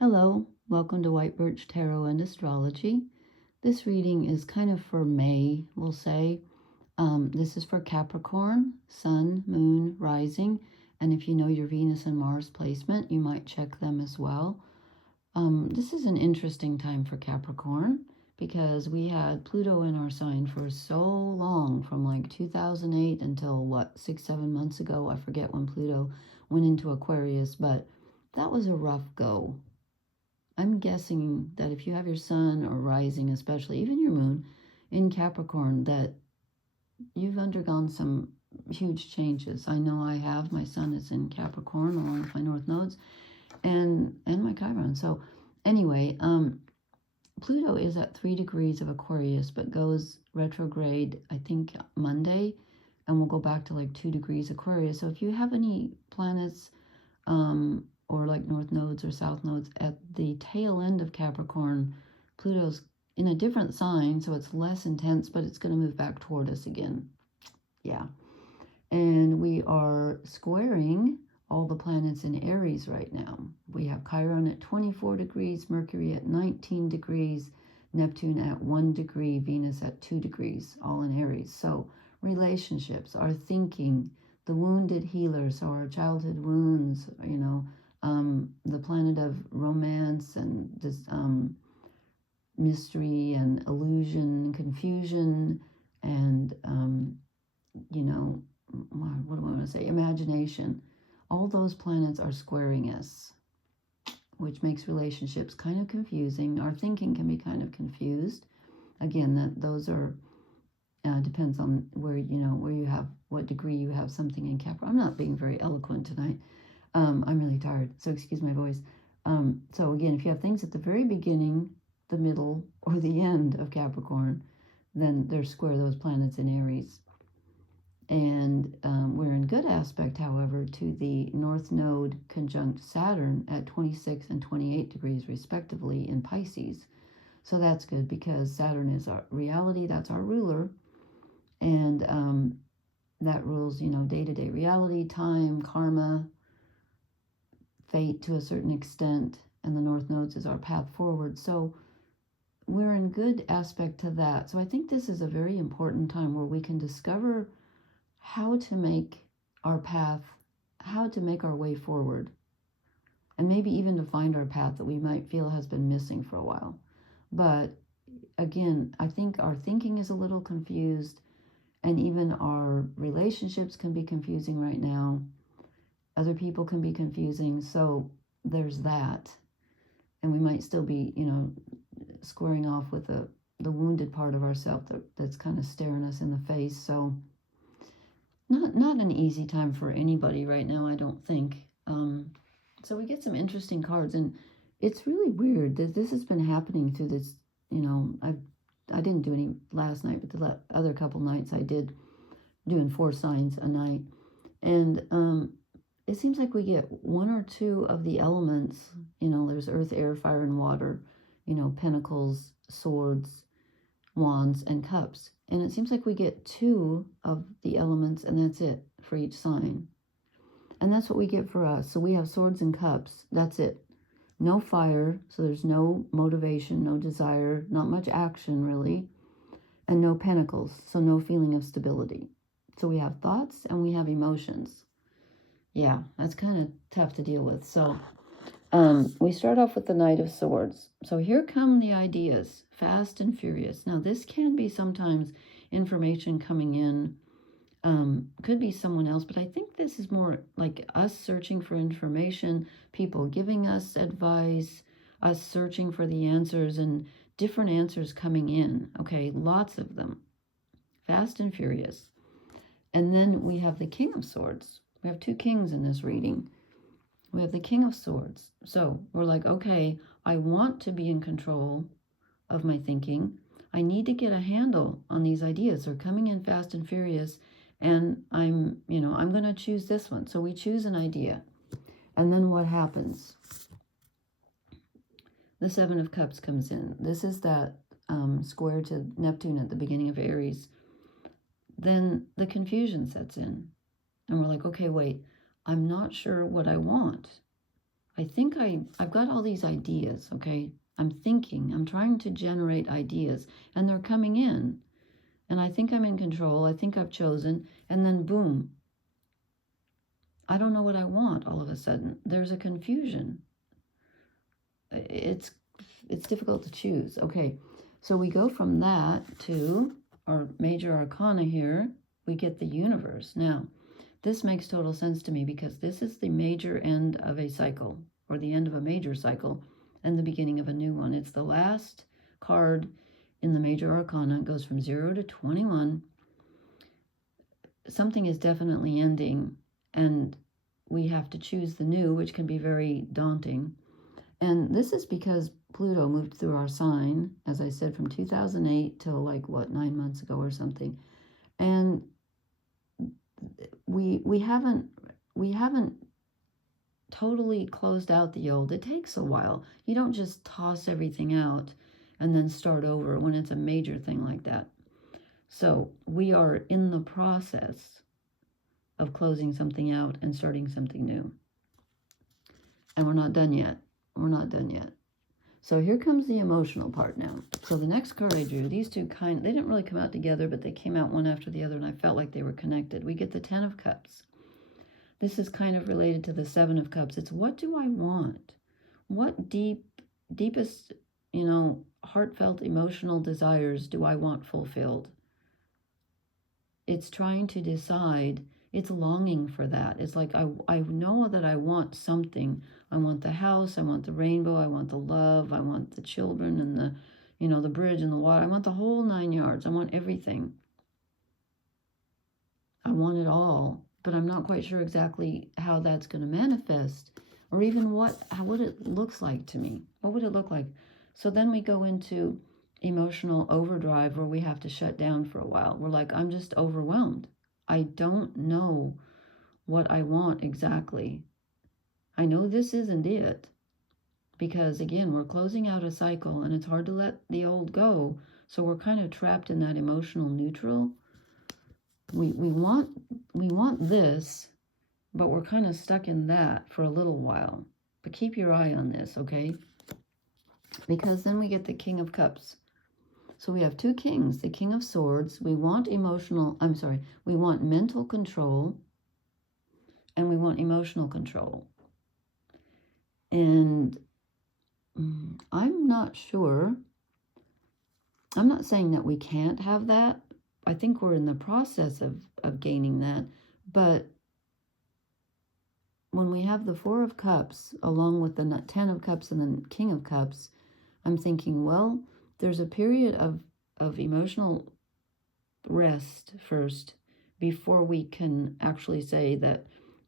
Hello, welcome to White Birch Tarot and Astrology. This reading is kind of for May, we'll say. This is for Capricorn, Sun, Moon, Rising, and if you know your Venus and Mars placement, you might check them as well. This is an interesting time for Capricorn because we had Pluto in our sign for so long, from like 2008 until 6-7 months ago. I forget when Pluto went into Aquarius, but that was a rough go. I'm guessing that if you have your sun or rising, especially even your moon in Capricorn, that you've undergone some huge changes. I know I have. My sun is in Capricorn along with my north nodes and my Chiron. So anyway, Pluto is at 3 degrees of Aquarius, but goes retrograde, I think, Monday, and we'll go back to like 2 degrees Aquarius. So if you have any planets or like north nodes or south nodes at the tail end of Capricorn, Pluto's in a different sign, so it's less intense, but it's going to move back toward us again. Yeah. And we are squaring all the planets in Aries right now. We have Chiron at 24 degrees, Mercury at 19 degrees, Neptune at 1 degree, Venus at 2 degrees, all in Aries. So relationships, our thinking, the wounded healer, so our childhood wounds, the planet of romance and this mystery and illusion, confusion, and, what do I want to say? Imagination. All those planets are squaring us, which makes relationships kind of confusing. Our thinking can be kind of confused. Again, those are, depends on where you have, what degree you have something in Capricorn. I'm not being very eloquent tonight. I'm really tired, so excuse my voice. So again, if you have things at the very beginning, the middle, or the end of Capricorn, then they're square those planets in Aries. And we're in good aspect, however, to the North Node conjunct Saturn at 26 and 28 degrees, respectively, in Pisces. So that's good because Saturn is our reality, that's our ruler. And that rules, day-to-day reality, time, karma, fate to a certain extent, and the North Nodes is our path forward. So we're in good aspect to that. So I think this is a very important time where we can discover how to make our path, how to make our way forward, and maybe even to find our path that we might feel has been missing for a while. But again, I think our thinking is a little confused, and even our relationships can be confusing right now. Other people can be confusing, so there's that. And we might still be, squaring off with the wounded part of ourselves that's kind of staring us in the face. So not an easy time for anybody right now, I don't think. So we get some interesting cards, and it's really weird that this has been happening through this, I didn't do any last night, but the other couple nights I did, doing 4 signs a night. And it seems like we get 1 or 2 of the elements. There's earth, air, fire, and water, pentacles, swords, wands, and cups. And it seems like we get 2 of the elements, and that's it for each sign. And that's what we get for us. So we have swords and cups. That's it. No fire, so there's no motivation, no desire, not much action, really. And no pentacles, so no feeling of stability. So we have thoughts and we have emotions. Yeah, that's kind of tough to deal with. So we start off with the Knight of Swords. So here come the ideas, fast and furious. Now, this can be sometimes information coming in. Could be someone else, but I think this is more like us searching for information, people giving us advice, us searching for the answers, and different answers coming in. Okay, lots of them. Fast and furious. And then we have the King of Swords. We have 2 kings in this reading. We have the King of Swords. So we're like, okay, I want to be in control of my thinking. I need to get a handle on these ideas. They're coming in fast and furious. And I'm going to choose this one. So we choose an idea. And then what happens? The 7 of Cups comes in. This is that square to Neptune at the beginning of Aries. Then the confusion sets in. And we're like, okay, wait, I'm not sure what I want. I think I've got all these ideas, okay? I'm thinking, I'm trying to generate ideas, and they're coming in. And I think I'm in control. I think I've chosen. And then boom, I don't know what I want all of a sudden. There's a confusion. It's difficult to choose. Okay, so we go from that to our major arcana here. We get the universe. Now, this makes total sense to me because this is the major end of a cycle, or the end of a major cycle and the beginning of a new one. It's the last card in the major arcana. It goes from 0 to 21. Something is definitely ending, and we have to choose the new, which can be very daunting. And this is because Pluto moved through our sign, as I said, from 2008 till 9 months ago or something. And we haven't totally closed out the old. It takes a while. You don't just toss everything out and then start over when it's a major thing like that. So we are in the process of closing something out and starting something new. And we're not done yet. We're not done yet. So here comes the emotional part now. So the next card I drew, these two they didn't really come out together, but they came out one after the other, and I felt like they were connected. We get the 10 of Cups. This is kind of related to the 7 of Cups. It's, what do I want? What deepest, heartfelt emotional desires do I want fulfilled? It's trying to decide. It's longing for that. It's like, I know that I want something. I want the house. I want the rainbow. I want the love. I want the children and the bridge and the water. I want the whole 9 yards. I want everything. I want it all. But I'm not quite sure exactly how that's going to manifest, or even what it looks like to me. What would it look like? So then we go into emotional overdrive, where we have to shut down for a while. We're like, I'm just overwhelmed. I don't know what I want exactly. I know this isn't it, because again, we're closing out a cycle, and it's hard to let the old go. So we're kind of trapped in that emotional neutral. We want this, but we're kind of stuck in that for a little while. But keep your eye on this, okay? Because then we get the King of Cups. So we have two kings, the King of Swords. We want we want mental control, and we want emotional control. And I'm not sure. I'm not saying that we can't have that. I think we're in the process of gaining that. But when we have the 4 of Cups, along with the 10 of Cups and the King of Cups, I'm thinking, well, there's a period of emotional rest first before we can actually say that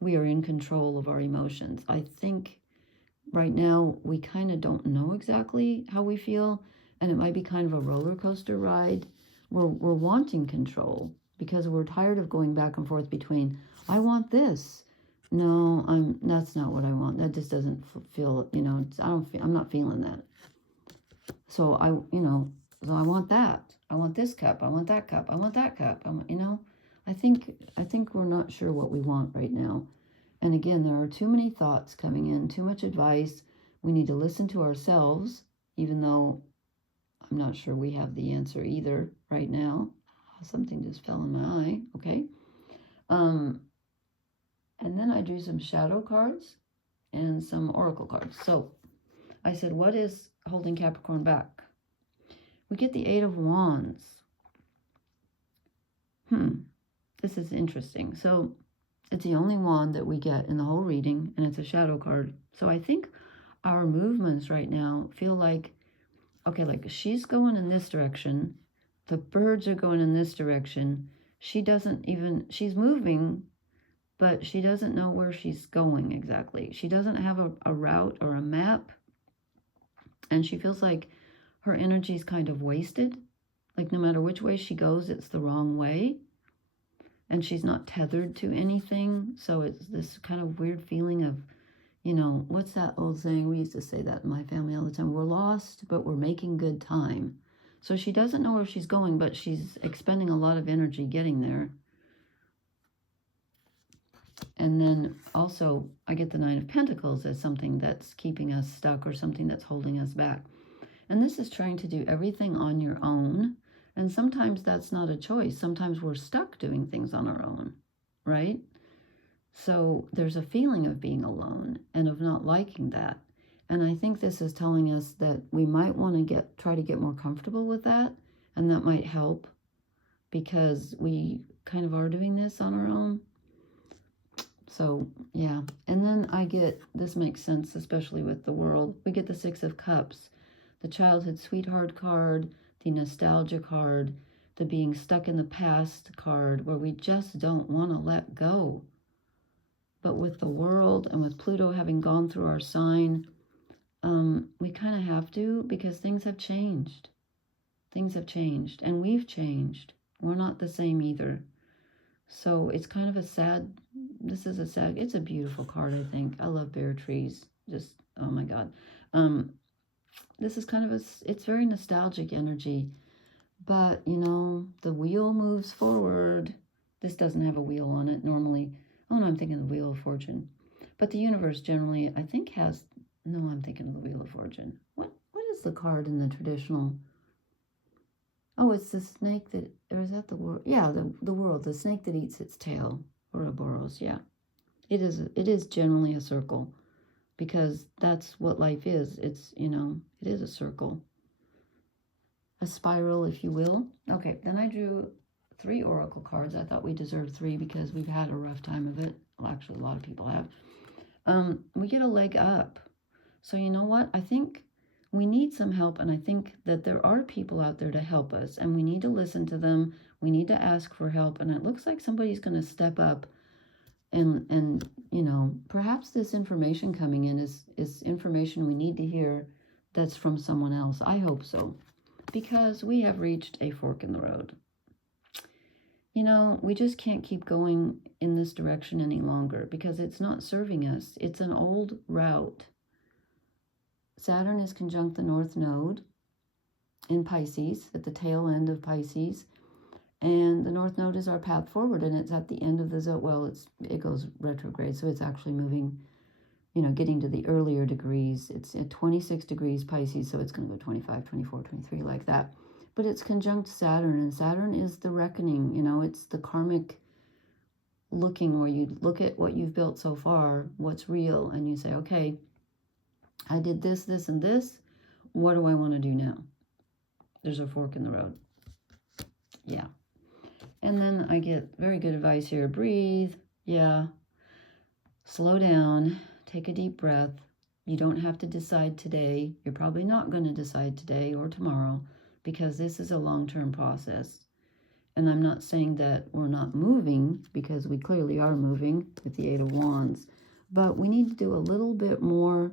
we are in control of our emotions. I think right now we kind of don't know exactly how we feel, and it might be kind of a roller coaster ride. We're wanting control because we're tired of going back and forth between, I want this. No, that's not what I want. That just doesn't feel, I'm not feeling that. So I want that. I want this cup. I want that cup. I want that cup. I think we're not sure what we want right now. And again, there are too many thoughts coming in, too much advice. We need to listen to ourselves, even though I'm not sure we have the answer either right now. Something just fell in my eye. Okay. And then I drew some shadow cards and some oracle cards. So I said, what is holding Capricorn back? We get the 8 of Wands. This is interesting. So it's the only wand that we get in the whole reading, and it's a shadow card. So I think our movements right now feel like, okay, like she's going in this direction. The birds are going in this direction. She's moving, but she doesn't know where she's going exactly. She doesn't have a route or a map. And she feels like her energy is kind of wasted. Like no matter which way she goes, it's the wrong way. And she's not tethered to anything. So it's this kind of weird feeling of, what's that old saying? We used to say that in my family all the time. We're lost, but we're making good time. So she doesn't know where she's going, but she's expending a lot of energy getting there. And then also I get the Nine of Pentacles as something that's keeping us stuck or something that's holding us back. And this is trying to do everything on your own. And sometimes that's not a choice. Sometimes we're stuck doing things on our own, right? So there's a feeling of being alone and of not liking that. And I think this is telling us that we might want to try to get more comfortable with that. And that might help because we kind of are doing this on our own. So, yeah. And then I get, this makes sense, especially with the world. We get the Six of Cups, the childhood sweetheart card, the nostalgia card, the being stuck in the past card, where we just don't want to let go. But with the world and with Pluto having gone through our sign, we kind of have to, because things have changed. Things have changed, and we've changed. We're not the same either. So it's kind of a sad, it's a beautiful card, I think. I love bare trees. Just, oh my God. This is kind of it's very nostalgic energy. But, you know, the wheel moves forward. This doesn't have a wheel on it normally. Oh, no, I'm thinking the Wheel of Fortune. But the universe generally, I think, has... No, I'm thinking of the Wheel of Fortune. What is the card in the traditional... Oh, it's the snake that... Or is that the world? Yeah, the world. The snake that eats its tail. Ouroboros, yeah. It is generally a circle. Because that's what life is. It's, you know, it is a circle. A spiral, if you will. Okay, then I drew 3 oracle cards. I thought we deserved 3 because we've had a rough time of it. Well, actually, a lot of people have. We get a leg up. So you know what? I think we need some help, and I think that there are people out there to help us, and we need to listen to them. We need to ask for help, and it looks like somebody's going to step up and you know, perhaps this information coming in is information we need to hear that's from someone else. I hope so, because we have reached a fork in the road. You know, we just can't keep going in this direction any longer because it's not serving us. It's an old route. Saturn is conjunct the North Node in Pisces, at the tail end of Pisces. And the North Node is our path forward, and it's at the end of the zone. Well, it goes retrograde, so it's actually moving, you know, getting to the earlier degrees. It's at 26 degrees Pisces, so it's going to go 25, 24, 23, like that. But it's conjunct Saturn, and Saturn is the reckoning, you know, it's the karmic looking, where you look at what you've built so far, what's real, and you say, okay, I did this, this, and this. What do I want to do now? There's a fork in the road. Yeah. And then I get very good advice here. Breathe. Yeah. Slow down. Take a deep breath. You don't have to decide today. You're probably not going to decide today or tomorrow, because this is a long-term process. And I'm not saying that we're not moving, because we clearly are moving with the Eight of Wands. But we need to do a little bit more.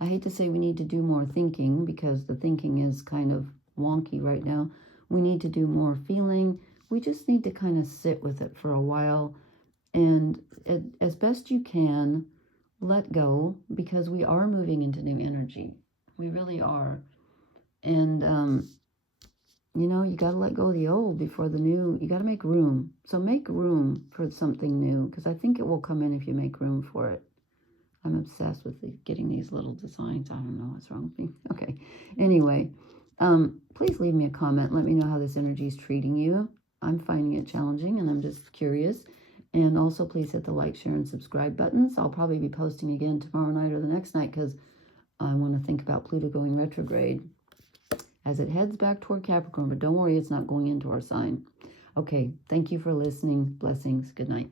I hate to say we need to do more thinking, because the thinking is kind of wonky right now. We need to do more feeling. We just need to kind of sit with it for a while. And as best you can, let go, because we are moving into new energy. We really are. And, you know, you got to let go of the old before the new. You got to make room. So make room for something new, because I think it will come in if you make room for it. I'm obsessed with getting these little designs. I don't know what's wrong with me. Okay. Anyway, please leave me a comment. Let me know how this energy is treating you. I'm finding it challenging, and I'm just curious. And also, please hit the like, share, and subscribe buttons. I'll probably be posting again tomorrow night or the next night, because I want to think about Pluto going retrograde as it heads back toward Capricorn. But don't worry, it's not going into our sign. Okay, thank you for listening. Blessings. Good night.